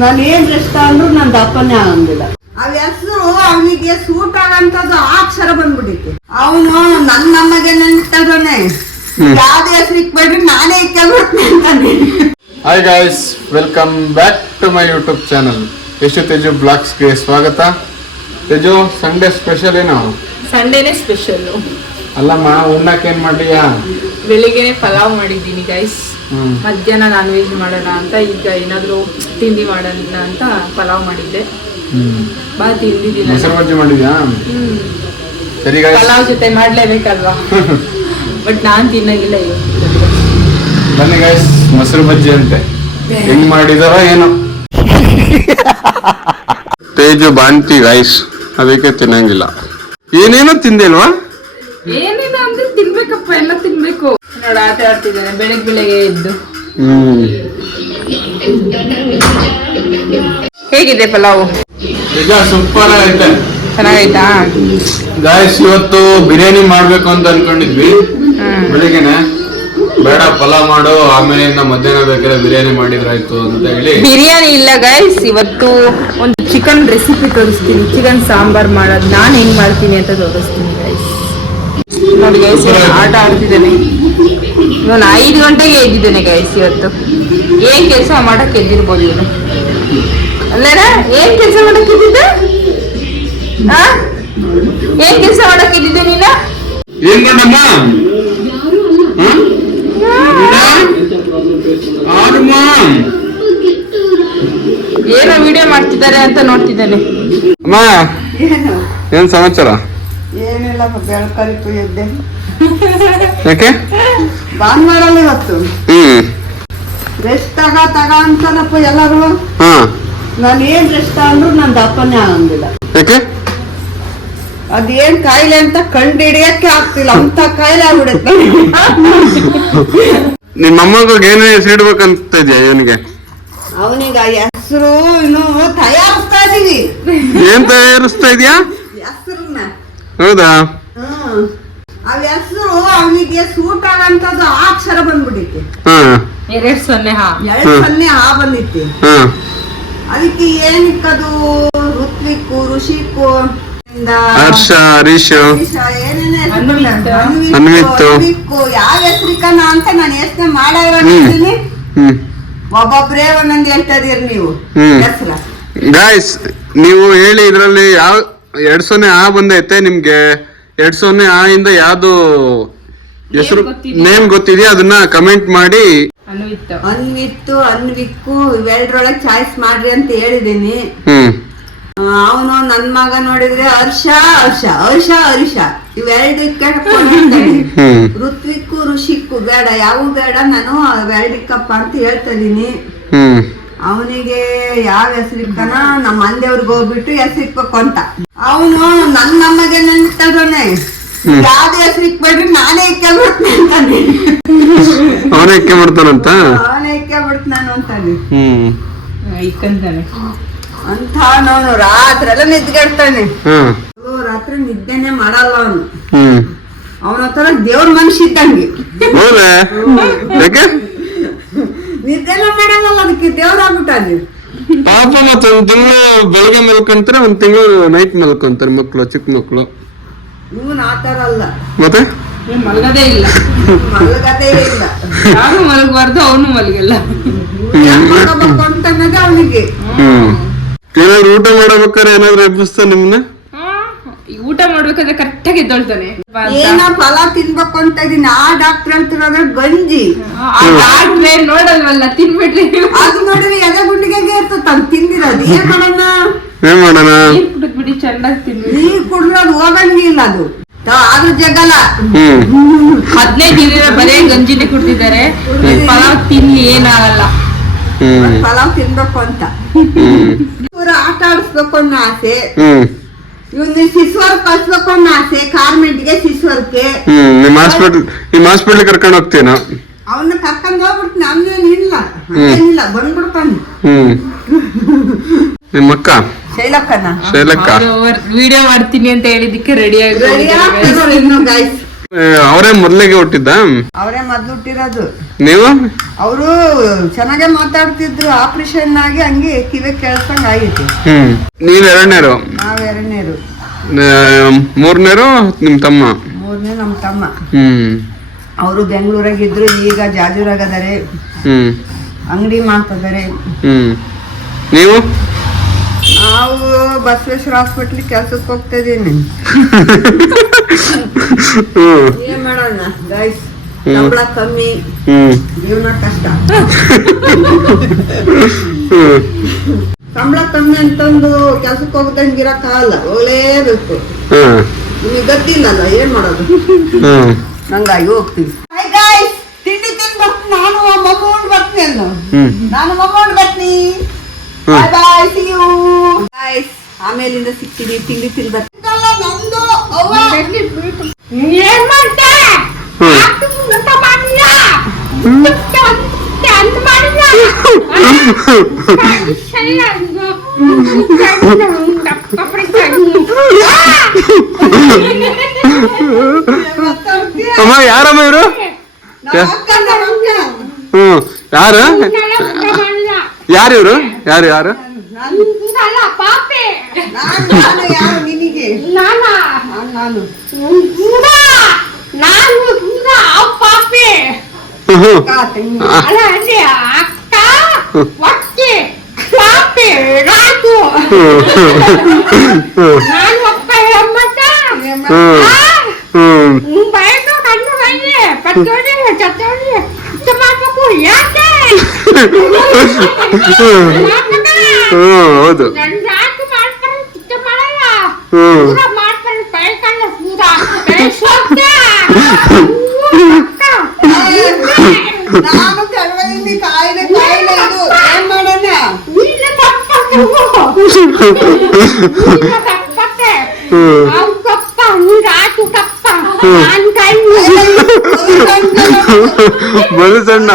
ನಾನು ಏನ್ ಇಷ್ಟ ಅಂದ್ರು ನನ್ ದಪ್ಪನೇ ಆಗಂಗಿಲ್ಲ. ಅವ್ ಹೆಸರು ಅವನಿಗೆ ಸೂಟ್ ಆಗಂತದ್ದು ಅಕ್ಷರ ಬಂದ್ಬಿಟ್ಟಿತ್ತು. ಅವನು ನಮಗೆ ನೆನ್ತಾನೆ ಯಾವ್ದು ಹೆಸರು ಇಕ್ಬೇಡ್ರಿ ನಾನೇ ಇಕ್ಕೊಳ್ಬಿಡ್ತೀನಿ ಅಂತಾನೆ. Hi guys, welcome back to my YouTube channel. Yashu Teju ಬ್ಲಾಗ್ಸ್ಗೆ ಸ್ವಾಗತ. ತೇಜು, ಸಂಡೇ ಸ್ಪೆಷಲ್ ಏನು? ಸಂಡೇನೆ ಸ್ಪೆಷಲ್ ಅಲ್ಲಮ್ಮ, ಉಣ್ಣಕ್ಕೆ ಏನ್ ಮಾಡ್ಲಿಯಾ? ಬೆಳಿಗ್ಗೆನೆ ಪಲಾವ್ ಮಾಡಿದ್ದೀನಿ ಗೈಸ್. ಮಧ್ಯಾಹ್ನ ನಾನ್ ವೆಜ್ ಮಾಡೋಣ ಅಂತ, ಈಗ ಏನಾದ್ರು ತಿಂಡಿ ಮಾಡೋಣ ಅಂತ ಪಲಾವ್ ಮಾಡಿದ್ದೆ. ಬಾ ತಿಂದಿದ್ದೀನಿ. ಮೊಸರು ಬಜ್ಜಿ ಮಾಡಿದ್ಯಾ? ಸರಿ ಗಾಯ್ಸ್, ಪಲಾವ್ ಜೊತೆ ಮಾಡ್ಲೇಬೇಕಲ್ವಾ? ಬಟ್ ನಾನ್ ತಿನ್ನಂಗಿಲ್ಲ ಇವತ್ತು. ಬನ್ನಿ ಗಾಯ್ಸ್, ಮೊಸರು ಬಜ್ಜಿ ಅಂತೆ ಹೆಂಗ್ ಮಾಡಿದಾರೋ ಏನೋ. ತೇಜು ಬಾಂತಿ ಗಾಯ್ಸ್, ಅದಕ್ಕೆ ತಿನ್ನಂಗಿಲ್ಲ. ಏನೇನೋ ತಿಂದಿಲ್ವಾ? ಏನಿಲ್ಲ ಅಂದ್ರೆ ತಿನ್ಬೇಕಪ್ಪ, ಎಲ್ಲ ತಿನ್ಬೇಕು. ನೋಡ ಆಟ ಆಡ್ತಿದ್ದಾನೆ ಬೆಳಗ್ಗೆ ಎದ್ದು. ಹೇಗಿದೆ ಪಲಾವ್? ನಿಜ ಸೂಪರ್ ಐತೆ, ಚೆನ್ನಾಗೈತಾ ಗಾಯ್ಸ್? ಇವತ್ತು ಬಿರಿಯಾನಿ ಮಾಡ್ಬೇಕು ಅಂತ ಅನ್ಕೊಂಡಿದ್ವಿ ಬೆಳಿಗ್ಗೆನೆ. ಬೇಡ ಪಲಾವ್ ಮಾಡು, ಆಮೇಲೆ ಮಧ್ಯಾಹ್ನ ಬೇಕಾದ್ರೆ ಬಿರಿಯಾನಿ ಮಾಡಿದ್ರಾಯ್ತು ಅಂತ ಹೇಳಿ. ಬಿರಿಯಾನಿ ಇಲ್ಲ ಗೈಸ್, ಇವತ್ತು ಒಂದು ಚಿಕನ್ ರೆಸಿಪಿ ತೋರಿಸ್ತೀನಿ. ಚಿಕನ್ ಸಾಂಬಾರ್ ಮಾಡೋದು ನಾನು ಹೆಂಗ್ ಮಾಡ್ತೀನಿ ಅಂತ ತೋರಿಸ್ತೀನಿ ಗೈಸ್. ನೋಡಿ ಗೈಸ್, ಆಟ ಆಡ್ತಿದ್ದೇನೆ. ಇವನು 5 ಗಂಟೆಗೆ ಎದ್ದಿದ್ದೇನೆ ಗೈಸ್. ಇವತ್ತು ಏನ್ ಕೆಲಸ ಮಾಡಕ್ ಎದ್ದಿರ್ಬೋದು ಇವನು. ಅಲ್ಲೇನ ಏನ್ ಕೆಲಸ ಮಾಡಕ್ ಎದ್ದಿದ್ದ? ಏನ್ ಕೆಲಸ ಮಾಡಕ್ ಎದ್ದಿದ್ದೆ ನೀನ? ಏನ್ ಮಾಡಮ್ಮ? ಏನೋ ವಿಡಿಯೋ ಮಾಡ್ತಿದ್ದಾರೆ ಅಂತ ನೋಡ್ತಿದ್ದೇನೆ. ಅಮ್ಮ, ಏನ್ ಸಮಾಚಾರ? ಏನಿಲ್ಲ, ಬೆಳಕರಿತು ಎದ್ದೆ. ಯಾಕೆ ಭಾನುವಾರಲ್ಲ ಇವತ್ತು. ರೆಸ್ಟ್ ತಗ ಅಂತಾರಪ್ಪ ಎಲ್ಲರೂ. ನಾನು ಏನ್ ರೆಸ್ಟ್ ಅಂದ್ರು ನನ್ ದಪ್ಪನೇ ಆಗಂಗಿಲ್ಲ. ಯಾಕೆ? ಅದೇನ್ ಕಾಯಿಲೆ ಅಂತ ಕಂಡು ಹಿಡಿಯಕ್ಕೆ ಆಗ್ತಿಲ್ಲ, ಅಂತ ಕಾಯಿಲೆ ಆಗ್ಬಿಡುತ್ತೆ. ನಿಮ್ಮ ಅಮ್ಮಗ ಏನೇ ಸೇಡ್ಬೇಕಂತ ಇದೆಯಾ ಇವನಿಗೆ? ಅವನಿಗ ಹೆಸರು ಇನ್ನು ತಯಾರಿಸ್ತಾ ಇದೀವಿ. ಏನ್ ತಯಾರಿಸ್ತಾ ಇದೀಯಾ? ಹೆಸರನ್ನ. ಹೌದಾ? ಅವ್ ಹೆಸರು ಅವನಿಗೆ ಸೂಟ್ ಆಗಂತದ್ದು ಅಕ್ಷರ ಬಂದ್ಬಿಟ್ಟಿತ್ತು. 2 ಆ ಬಂದಿತ್ತು. ಅದಕ್ಕೆ ಏನಿಕ್ಕದು ಋತ್ವಿಕ್ಕು, ಋಷಿಕ್ಕು, ಹರ್ಷ, ಹರೀಶ್, ಅನ್ವಿತ್ತು, ಯಾವ ಹೆಸರಿಕನ ಅಂತ ನಾನು ಯೋಚನೆ ಮಾಡಿದ್ದೀನಿ. ಒಬ್ಬೊಬ್ರೇ ಒಂದೊಂದು ಹೇಳ್ತಾ ಇದೀರಿ ನೀವು ಹೆಸರ. ಗಾಯ್ಸ್, ನೀವು ಹೇಳಿ ಇದ್ರಲ್ಲಿ ಯಾವ 2 ಆ ಬಂದೈತೆ ನಿಮ್ಗೆ? 2 ಆ ಇಂದ ಯಾವ್ದು ಹೆಸರು ನೇಮ್ ಗೊತ್ತಿದೆಯಾ ಅದನ್ನ ಕಮೆಂಟ್ ಮಾಡಿ. ಅನ್ವಿತ್ತು, ಅನ್ವಿಕ್ಕು ಇವೆರಡರೊಳಗೆ ಚಾಯ್ಸ್ ಮಾಡ್ರಿ ಅಂತ ಹೇಳಿದೀನಿ. ಅವನು ನನ್ ಮಗ ನೋಡಿದ್ರೆ ಹರ್ಷ ಹರ್ಷ ಹರ್ಷ ಹರ್ಷ ಇವೆರಡಕ್ಕೆ ಋತ್ವಿಕ್ಕು, ಋಷಿಕ್ಕು ಬೇಡ, ಯಾವ ಬೇಡ, ನಾನು ಇವೆರಡಕ್ಕಪ್ಪ ಅಂತ ಹೇಳ್ತಾ ಇದೀನಿ. ಅವನಿಗೆ ಯಾವ ಹೆಸರಿಕ್ಕನ ನಮ್ಮ ಮಂದಿಯವ್ರಿಗೆ ಹೋಗ್ಬಿಟ್ಟು ಹೆಸರಿಕ್ಬೇಕು ಅಂತ. ಅವನು ನಮಗೆ ನೆನ್ತಾನೆ ಯಾವ್ದು ಹೆಸರು ಇಕ್ಬೇಡ್ರಿ ನಾನೇ ಇಕ್ಕೊಳ್ಬಿಡ್ತೀನಿ ಅಂತಾನೆ. ಅವನೇ ಇಕ್ಕೆ ಮಾಡ್ತಾನಂತ. ಅವನೇ ಇಕ್ಕೊಳ್ಬಿಡ್ತು ನಾನು ಅಂತಾನೆ. ಇಕ್ಕಂತಾನೆ ಅಂತ. ನಾನು ರಾತ್ರಿ ಎಲ್ಲ ನಿದ್ಗೆಡ್ತಾನೆ. ರಾತ್ರಿ ನಿದ್ದೆನೆ ಮಾಡಲ್ಲ ಅವನು. ಅವನ ಹತ್ರ ದೇವ್ರ ಮನುಷ್ಯ ಇದ್ದಂಗೆ. ನಿದ್ದೆಲ್ಲ ಮಾಡಲ್ಲ, ಅದಕ್ಕೆ ದೇವ್ರ ಆಗ್ಬಿಟ್ಟಾನೆ ಪಾಪ. ಮತ್ತೆ 1 ತಿಂಗಳು ಬೆಳಗ್ಗೆ ಮಲ್ಕೊಂತಾರೆ, 1 ತಿಂಗಳು ನೈಟ್ ಮಲ್ಕೊಂತಾರೆ ಮಕ್ಳು, ಚಿಕ್ಕ ಮಕ್ಳು. ಇವನ್ ಆತರ ಅಲ್ಲ, ಮತ್ತೆ ಮಲಗದೇ ಇಲ್ಲ. ನಾನು ಮಲಗಬಾರ್ದು, ಅವನು ಮಲಗಲ್ಲ. ಮಾಡ್ಕೋಬೇಕು ಅಂತ ಅನ್ನೋದೇ ಅವನಿಗೆ. ಏನಾದ್ರು ಊಟ ಮಾಡಬೇಕಾದ್ರೆ ಏನಾದ್ರು ಎಬ್ಬಿಸ್ತಾ ನಿಮ್ನ? ಊಟ ಮಾಡ್ಬೇಕಾದ್ರೆ ಕರೆಕ್ಟಾಗಿ ಎದ್ದೊಳ್ತಾನೆ. ಏನ ಫಲ ತಿನ್ಬೇಕು ಅಂತ ಇದೀನಿ. ಆ ಡಾಕ್ಟರ್ ಅಂತಿರೋದ್ರೆ ಗಂಜಿ ನೋಡಲ್ವಲ್ಲ, ತಿನ್ಬಿಟ್ರಿ ಅದು ನೋಡಿದ್ರೆ ಎದೆ ಗುಂಡಿಗೆ ಇರ್ತದ ತಿಂದಿರೋದು. ಏನ್ ಮಾಡೋಣ? ಬಿಡಿ, ಚೆನ್ನಾಗಿ ತಿನ್ನಿ. ನೀರ್ ಕುಡಿದ್ರೆ ಅದು ಹೋಗಂಗಿಲ್ಲ, ಅದು ಆದ್ರೂ ಜಗಲ್ಲ. 15 ದಿನ ಬರೇ ಗಂಜಿನೇ ಕುಡ್ತಿದ್ದಾರೆ. ಪಲಾವ್ ತಿನ್ನಿ ಏನಾಗಲ್ಲ. ಪಲಾವ್ ತಿನ್ಬೇಕು ಅಂತ ಇವ್ರು ಆಟ ಆಡಿಸ್ಬೇಕು ಅನ್ನೋ ಆಸೆ. ಇವ್ನ ಶಿಶುವರ್ಕ್ ಕಳ್ಸ್ಬೇಕು ಅನ್ನೋ ಆಸೆ. ಕಾರ್ಮೆಂಟ್ಗೆ ಶಿಶುವರ್ಕೆ ನಿಮ್ಮ ಹಾಸ್ಪಿಟ್ಲ್ ಕರ್ಕೊಂಡು ಹೋಗ್ತೀನ. ಅವನ್ನ ಕರ್ಕೊಂಡ್ ಹೋಗ್ಬಿಡ್ತೀನಿ. ಅವನೇನಿಲ್ಲ ಬಂದ್ಬಿಡ್ತಾನೆ. ನಿಮ್ಮ ಅಕ್ಕ ಶೈಲಕ್ಕನ ಶೈಲಕ್ಕ ವಿಡಿಯೋ ಮಾಡ್ತೀನಿ ಅಂತ ಹೇಳಿದಕ್ಕೆ ರೆಡಿ ರೆಡಿ ಆಗ್ತಿದ್ರು ಇನ್ನು ಗಾಯ್ಸ್. ಅವರೇ ಮೊದ್ಲಿಗೆ ಹುಟ್ಟಿದ್ದ? ಅವರೇ ಮೊದ್ಲು ಹುಟ್ಟಿರೋದು. ನೀವು? ಅವರು ಚೆನ್ನಾಗೆ ಮಾತಾಡ್ತಿದ್ರು. ಆಪರೇಷನ್ ಆಗಿ ಹಂಗೆ ಕಿವಿ ಕೇಳ್ಸಂಗ್ ಆಗಿತ್ತು. ನೀವ್ ಎರಡನೇರು? ನಾವ್ ಎರಡನೇರು. ಮೂರನೇರು ನಿಮ್ ತಮ್ಮ? ಮೂರನೇ ನಮ್ ತಮ್ಮ. ಅವರು ಬೆಂಗಳೂರಾಗಿದ್ರು, ಈಗ ಜಾಜೂರಾಗದಾರೆ, ಅಂಗಡಿ ಮಾಡ್ತಿದ್ದಾರೆ. ನೀವು? ನಾವು ಬಸವೇಶ್ವರ ಹಾಸ್ಪಿಟ್ಲ್ ಕೆಲ್ಸಕ್ಕೆ ಹೋಗ್ತಾ ಇದೀನಿ. ಏನ್ ಮಾಡೋಣ ಗೈಸ್, ಸಂಬಳ ಕಮ್ಮಿ, ಜೀವನ ಕಷ್ಟ. ಸಂಬಳ ಕಮ್ಮಿ ಅಂತಂದು ಕೆಲ್ಸಕ್ಕೆ ಹೋಗ್ದಂಗಿರಕ್ಕಾಗಲ್ಲ, ಹೋಗ್ಲೇಬೇಕು. ನಿಮಗೆ ಗೊತ್ತಿಲ್ಲಲ್ಲ ಏನ್ ಮಾಡೋದು. ನಂಗಾಗಿ ಹೋಗ್ತೀವಿ. ತಿಂಡಿ ತಿಂದು ಬರ್ತೀನಿ ನಾನು, ಮಗು ಬರ್ತೀನಿ ಅನ್ನು. ನಾನು ಮಗು ಬರ್ತೀನಿ. ಬಾಯ್ ಬಾಯ್, ಸಿ ಯು ಗೈಸ್. ಆಮೇಲಿಂದ ಸಿಗ್ತೀನಿ. ತಿಂಡಿ ತಿಂದು ಬರ್ತೀನಿ. ನಮ್ದು ಏನ್ ಮಾಡ್ತೆ? ಊಟ ಮಾಡಿಲ್ಲ, ಅಂತ ಮಾಡಿಲ್ಲ. ಅಮ್ಮ ಯಾರಮ್ಮ ಇವರು? ಯಾರು ಯಾರು ಇವರು? ಯಾರು ಯಾರು? ನಿನಗೆ ನಾನು ಹೌದು. ನಾನು ಕಡವೆಯಲ್ಲಿ ಕಾಯಿಲೆ ಕಾಯಿಲೆ ಇದು ಏನ್ ಮಾಡೋಣ? ಬಲು ಸಣ್ಣ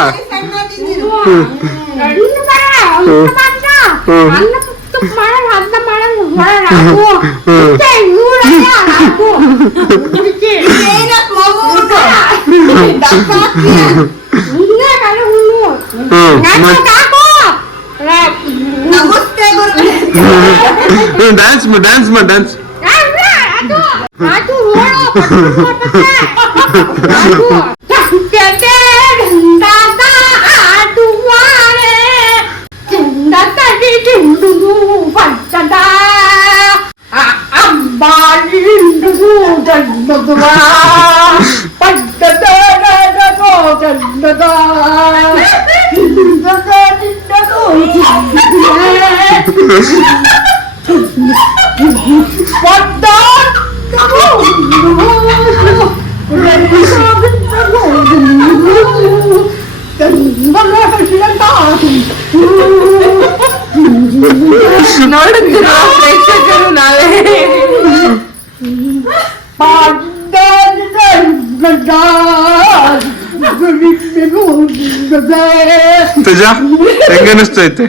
ಡ್ಯಾನ್ಸ್ ಡ್ಯಾನ್ಸ್ ಡ್ಯಾನ್ಸ್ ನೋಡುತ್ತಿರುವ ಪ್ರೇಕ್ಷಕರು ನಾವೇ. ತೇಜ ಹೆಂಗನಿಸ್ತೈತೆ?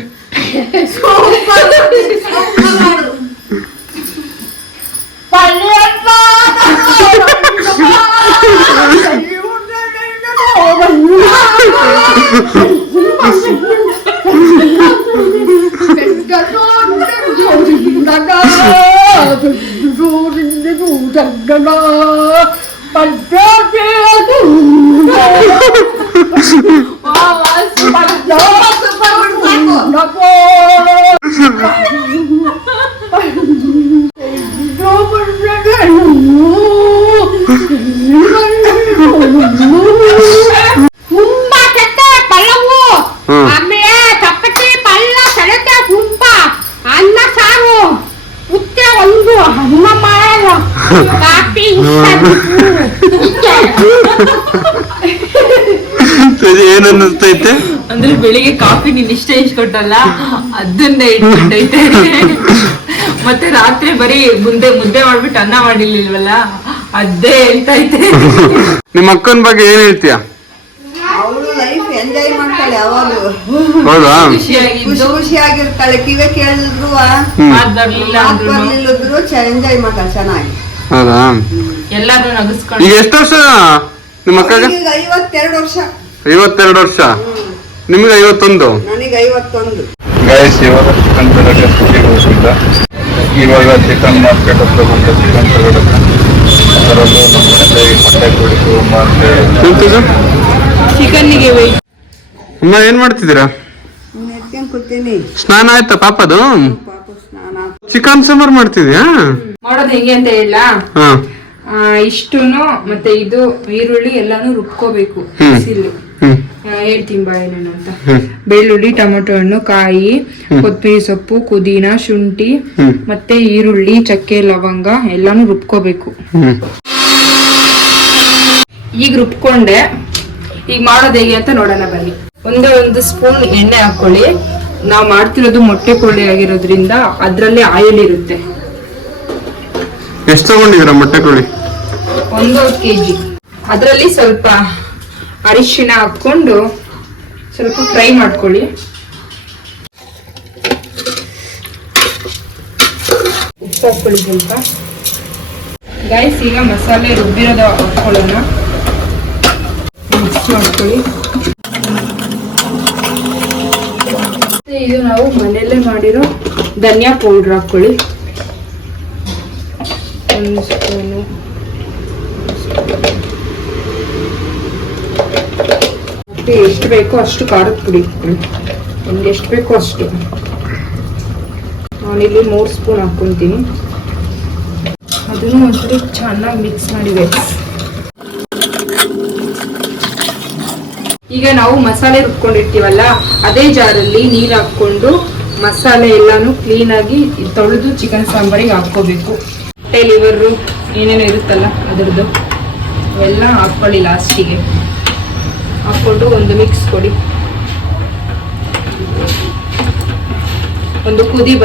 ಏನ್ ಅನ್ನಿಸ್ತೈತೆ ಅಂದ್ರೆ ಬೆಳಿಗ್ಗೆ ಕಾಫಿ ನೀನ್ ಇಷ್ಟ ಕೊಟ್ಟಲ್ಲ ಅದನ್ನ ಇಟ್ಕೊಂಡೈತೆ. ಮತ್ತೆ ರಾತ್ರಿ ಬರೀ ಮುದ್ದೆ ಮಾಡ್ಬಿಟ್ಟು ಅನ್ನ ಮಾಡಿರ್ಲಿಲ್ವಲ್ಲ ಅದೇ ಹೇಳ್ತೈತೆ. ನಿಮ್ಮ ಅಕ್ಕನ ಬಗ್ಗೆ ಏನ್ ಹೇಳ್ತೀಯ? ಅವಳು ಲೈಫ್ ಎಂಜಾಯ್ ಮಾಡ್ತಾ ಇರ್ತಾಳೆ ಯಾವಾಗ್ಲೂ. ಹೌದಾ ಖುಷಿ ಖುಷಿಯಾಗಿರ್ತಾಳೆ. ಕಿವೆ ಕೇಳಿದ್ರು ಮಾತ್ ಬರ್ಲಿಲ್ಲ ಅಂದ್ರೂ ಬರ್ಲಿಲ್ಲದ್ರು ಎಂಜಾಯ್ ಮಾಡ್ತಾಳೆ ಚೆನ್ನಾಗಿ. ಹೌದಾ ಎಲ್ಲಾರು ನಗಿಸ್ಕೊಂಡು. ಈಗ ಎಷ್ಟು ವರ್ಷ ನಿಮ್ಮ ಅಕ್ಕಗ? ಈಗ 52 ವರ್ಷ. 52 ವರ್ಷ. ನಿಮ್ಗೆ 51. ನನಗೆ 51. ಗೈಸ್ ಇವಾಗ ಚಿಕನ್ ತರಕ್ಕೆ ಸಿಟಿಗೆ ಹೋಗಿದ್ದ. ಇವಾಗ ಚಿಕನ್ ಮಾರ್ಕೆಟ್ ಹತ್ರ ಬಂದ ಚಿಕನ್ ತಗೊಳಕ್ಕೆ. ಅದರಲ್ಲೂ ನಮ್ಮ ಮನೆಯಲ್ಲಿ ಮೊಟ್ಟೆ ಕೊಡಿಸು ಅಂತ ಚಿಕನ್ನಿಗೆ ವೆಯ್ಟ್. ಅಮ್ಮ ಏನ್ ಮಾಡ್ತಿದ್ದೀರಾ? ನೆಟ್ಕೊಂಡ್ ಕೂತೀನಿ. ಸ್ನಾನ ಆಯ್ತಾ ಪಾಪದು? ಪಾಪ ಸ್ನಾನ. ಚಿಕನ್ ಸಾಂಬಾರ್ ಮಾಡ್ತಿದ್ಯಾ? ಮಾಡೋದು ಹೆಂಗೆ ಅಂತ ಹೇಳ. ಹಾ ಇಷ್ಟುನು ಮತ್ತೆ ಇದು ಈರುಳ್ಳಿ ಎಲ್ಲಾನು ರುಬ್ಕೋಬೇಕು. ಬಿಸಿಲಿ ಹೇಳ್ತೀನಿ ಬಾ ಏನೇನು ಅಂತ. ಬೆಳ್ಳುಳ್ಳಿ, ಟೊಮೆಟೊ ಹಣ್ಣು, ಕಾಯಿ, ಕೊತ್ತಂಬರಿ ಸೊಪ್ಪು, ಪುದೀನ, ಶುಂಠಿ ಮತ್ತೆ ಈರುಳ್ಳಿ, ಚಕ್ಕೆ, ಲವಂಗ ಎಲ್ಲಾನು ರುಬ್ಕೋಬೇಕು. ಈಗ ರುಬ್ಕೊಂಡೆ. ಈಗ ಮಾಡೋದು ಹೇಗೆ ಅಂತ ನೋಡೋಣ ಬನ್ನಿ. ಒಂದೇ ಒಂದು ಸ್ಪೂನ್ ಎಣ್ಣೆ ಹಾಕೊಳ್ಳಿ. ನಾವು ಮಾಡ್ತಿರೋದು ಮೊಟ್ಟೆ ಕೋಳಿ ಆಗಿರೋದ್ರಿಂದ ಅದ್ರಲ್ಲಿ ಆಯಿಲ್ ಇರುತ್ತೆ. ಎಷ್ಟು ತಗೊಂಡಿದ್ದೀರಾ ಮೊಟ್ಟೆ ಕೋಳಿ? 1 kg. ಅದರಲ್ಲಿ ಸ್ವಲ್ಪ ಅರಿಶಿನ ಹಾಕೊಂಡು ಸ್ವಲ್ಪ ಫ್ರೈ ಮಾಡ್ಕೊಳ್ಳಿ. ಉಪ್ಪು ಹಾಕೊಳ್ಳಿ ಸ್ವಲ್ಪ. ಗೈಸ್ ಈಗ ಮಸಾಲೆ ರುಬ್ಬಿರೋದು ಹಾಕೊಳ್ಳೋಣ. ಮಿಕ್ಸ್ ಮಾಡ್ಕೊಳ್ಳಿ. ಇದು ನಾವು ಮನೆಯಲ್ಲೇ ಮಾಡಿರೋ ಧನಿಯಾ ಪೌಡ್ರ್ ಹಾಕೊಳ್ಳಿ. 1 ಸ್ಪೂನು. ಮತ್ತೆ ಎಷ್ಟು ಬೇಕೋ ಅಷ್ಟು ಖಾರದ ಪುಡಿ ನಿಮ್ಗೆ ಎಷ್ಟು ಬೇಕೋ ಅಷ್ಟು. ನಾನಿಲ್ಲಿ 3 ಸ್ಪೂನ್ ಹಾಕ್ಕೊಂತೀನಿ. ಅದನ್ನು ಒಂದ್ಸರಿ ಚೆನ್ನಾಗಿ ಮಿಕ್ಸ್ ಮಾಡಿವೆ. ಈಗ ನಾವು ಮಸಾಲೆ ರುಬ್ಕೊಂಡಿರ್ತೀವಲ್ಲ ಅದೇ ಜಾರಲ್ಲಿ ನೀರು ಹಾಕೊಂಡು ಮಸಾಲೆ ಎಲ್ಲಾನು ಕ್ಲೀನ್ ಆಗಿ ತೊಳೆದು ಚಿಕನ್ ಸಾಂಬಾರಿಗೆ ಹಾಕೋಬೇಕು. ಹೊಟ್ಟೆ ಲಿವರು ಏನೇನೋ ಇರುತ್ತಲ್ಲ ಅದರದ್ದು ಅವೆಲ್ಲ ಹಾಕೊಳ್ಳಿ. ಲಾಸ್ಟಿಗೆ ಹಾಕೊಂಡು ಒಂದು ಮಿಕ್ಸ್ ಕೊಡಿ. ಒಂದು ಕುದಿ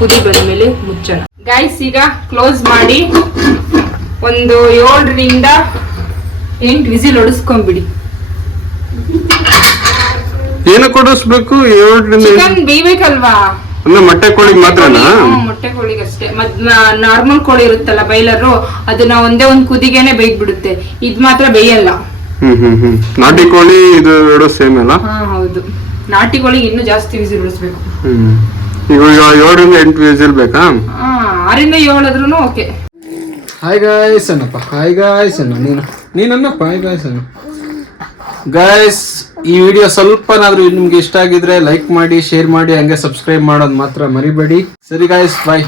ಕುದಿ ಬಂದ್ಮೇಲೆ ಮುಚ್ಚೋಣ. ಗೈಸ್ ಈಗ ಕ್ಲೋಸ್ ಮಾಡಿ ಒಂದು 7 ರಿಂದ 8 ವಿಸಿಲ್ ಹೊಡಿಸ್ಕೊಂಡ್ಬಿಡಿ. ಏನು ಕೊಡಿಸ್ಬೇಕು? 7 ರಿಂದ 8. ಚಿಕನ್ ಬೇಯ್ಬೇಕಲ್ವಾ? ಅಂದ್ರೆ ಮೊಟ್ಟೆ ಕೋಳಿಗೆ ಮಾತ್ರನಾ? ಮೊಟ್ಟೆ ಕೋಳಿಗೆ ಅಷ್ಟೇ. ನಾರ್ಮಲ್ ಕೋಳಿ ಇರುತ್ತಲ್ಲ ಬೈಲರು, ಅದನ್ನ ಒಂದೇ ಒಂದು ಕುದಿಗೆನೆ ಬೇಯ್ಬಿಡುತ್ತೆ. ಇದ್ ಮಾತ್ರ ಬೇಯಲ್ಲ. ನಾಟಿ ಕೋಳಿ ಇದು 2 ಸೇಮ್ ಅಲ್ಲ? ಹಾ ಹೌದು. ನಾಟಿ ಕೋಳಿಗೆ ಇನ್ನೂ ಜಾಸ್ತಿ ವಿಸಿಲ್ ಹೊಡಿಸ್ಬೇಕು. ಈಗ 7 ರಿಂದ 8 ವಿಸಿಲ್ ಬೇಕಾ? 6 ರಿಂದ 7 ಆದ್ರೂ ಓಕೆ. ಹಾಯ್ ಗಾಯ್ಸ್ ಅನ್ನಪ್ಪ. ಹಾಯ್ ಗಾಯ್ಸ್ ಅನ್ನ ನೀನನ್ನಪ್ಪ. ಹಾಯ್ ಗಾಯ್ಸ್ ಅನ್ನ. ಗಾಯ್ಸ್ ಈ ವಿಡಿಯೋ ಸ್ವಲ್ಪನಾದ್ರೂ ನಿಮ್ಗೆ ಇಷ್ಟ ಆಗಿದ್ರೆ ಲೈಕ್ ಮಾಡಿ, ಶೇರ್ ಮಾಡಿ, ಹಂಗೆ ಸಬ್ಸ್ಕ್ರೈಬ್ ಮಾಡೋದು ಮಾತ್ರ ಮರಿಬೇಡಿ. ಸರಿ ಗಾಯ್ಸ್, ಬಾಯ್.